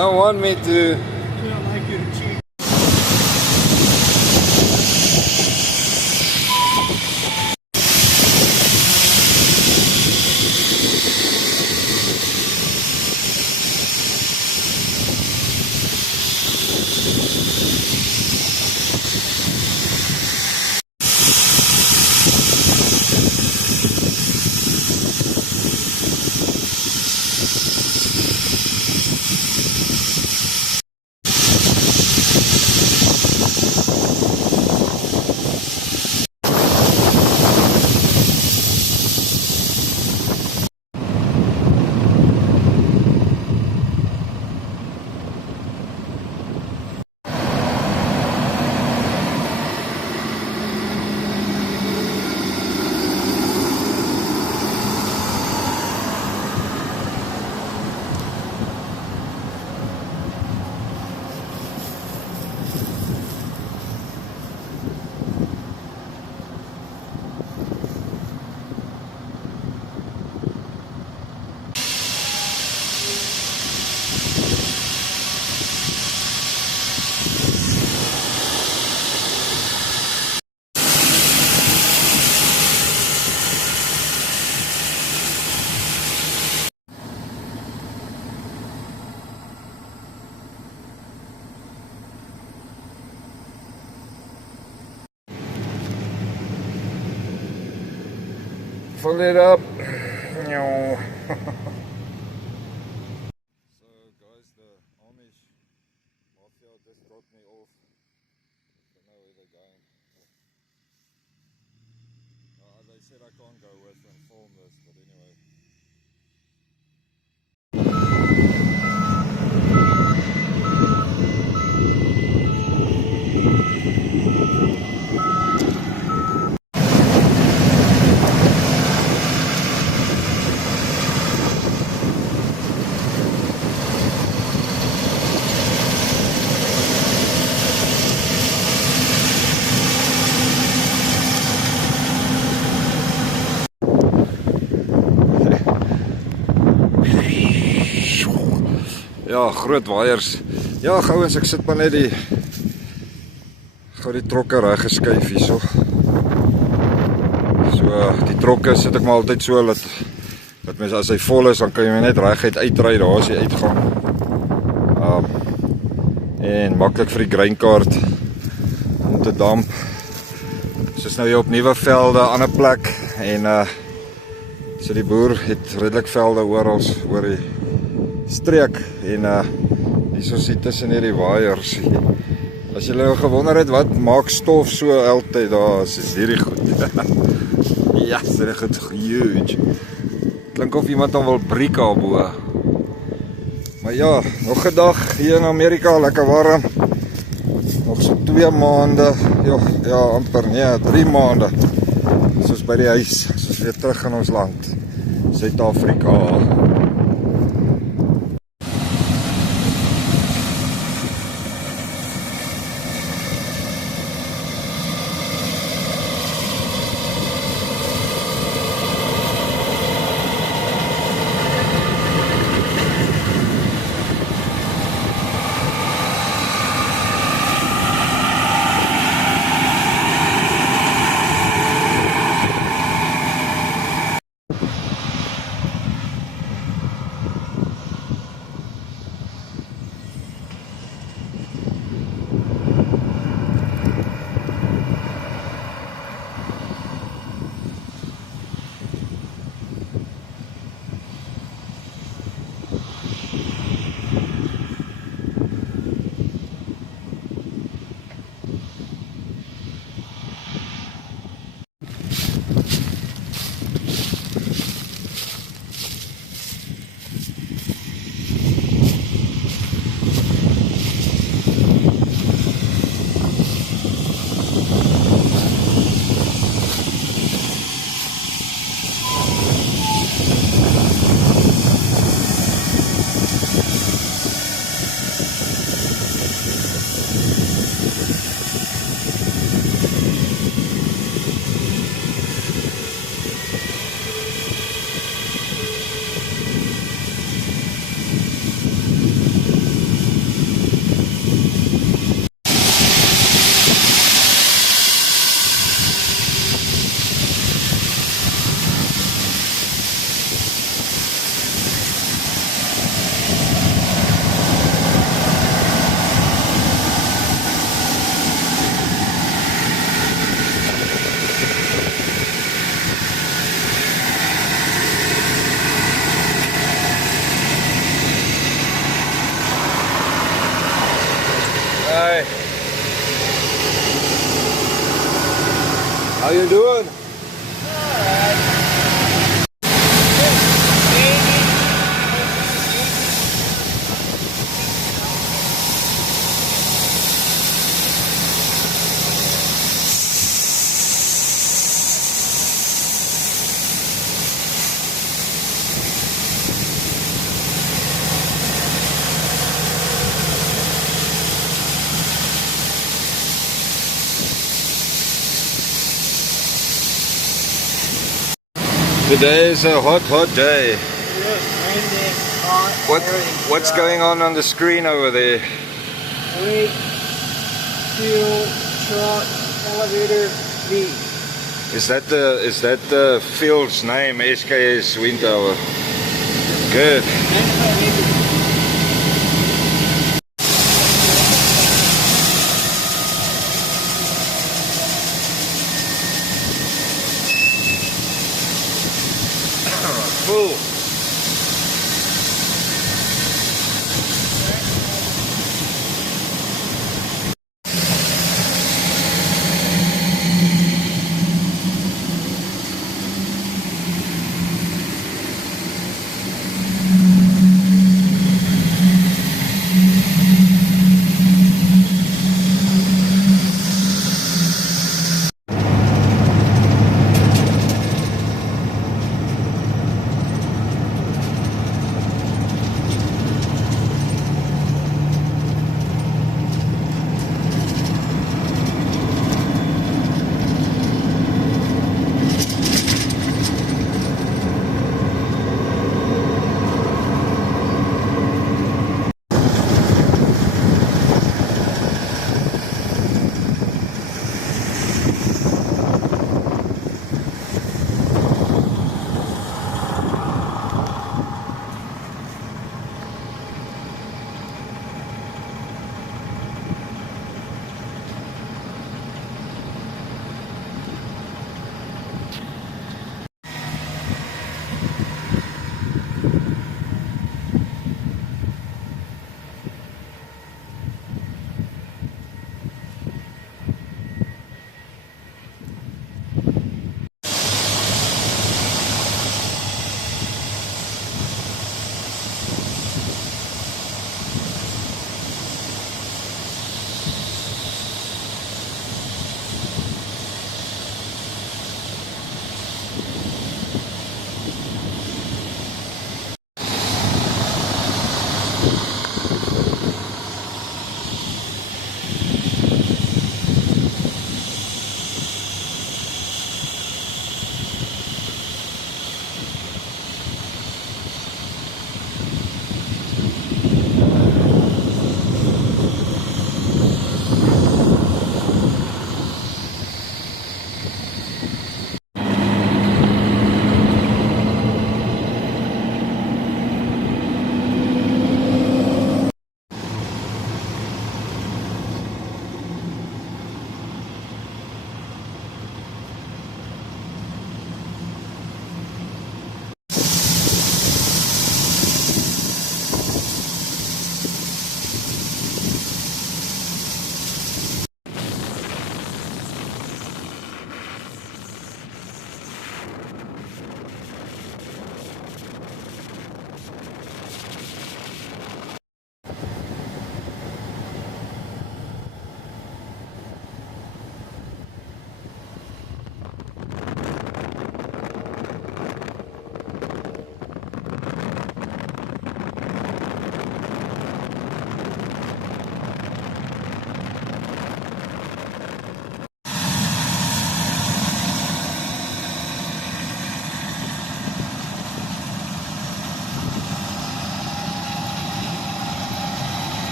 don't want me to. Yeah, I like you to cheat. Fill it up. No. So guys, the Amish mafia just dropped me off. I don't know where they're going. They said I can't go with and film this, but anyway. Ja, groot waaiers. Ja, gouens, ek sit maar net die trokke reg geskuif hierso. So, die trokke sit ek maar altyd so dat mens as hy vol is, dan kan jy net reguit uitry, daar is die uitgang. En maklik vir die grainkart om te damp. Soos nou hier op nuwe velde, ander plek en so die boer het redelik velde oor die streek en hierso sit tussen hierdie waaiers. As jy nou gewonder het wat maak stof so altyd daar, is hierdie goed. Ja, dit is huge. Klink of iemand dan wil briek daarbo. Maar ja, nog 'n dag hier in Amerika, lekker warm. Nog so 2 maande, ja amper, nee, 3 maande. Soos by die huis, soos weer terug in ons land, Suid-Afrika. Hi. How you doing? Today is a hot day. Yes, raining, hot, What's going on the screen over there? Wait, fuel, truck, elevator, V. Is that the field's name? SKS Wind Tower. Good.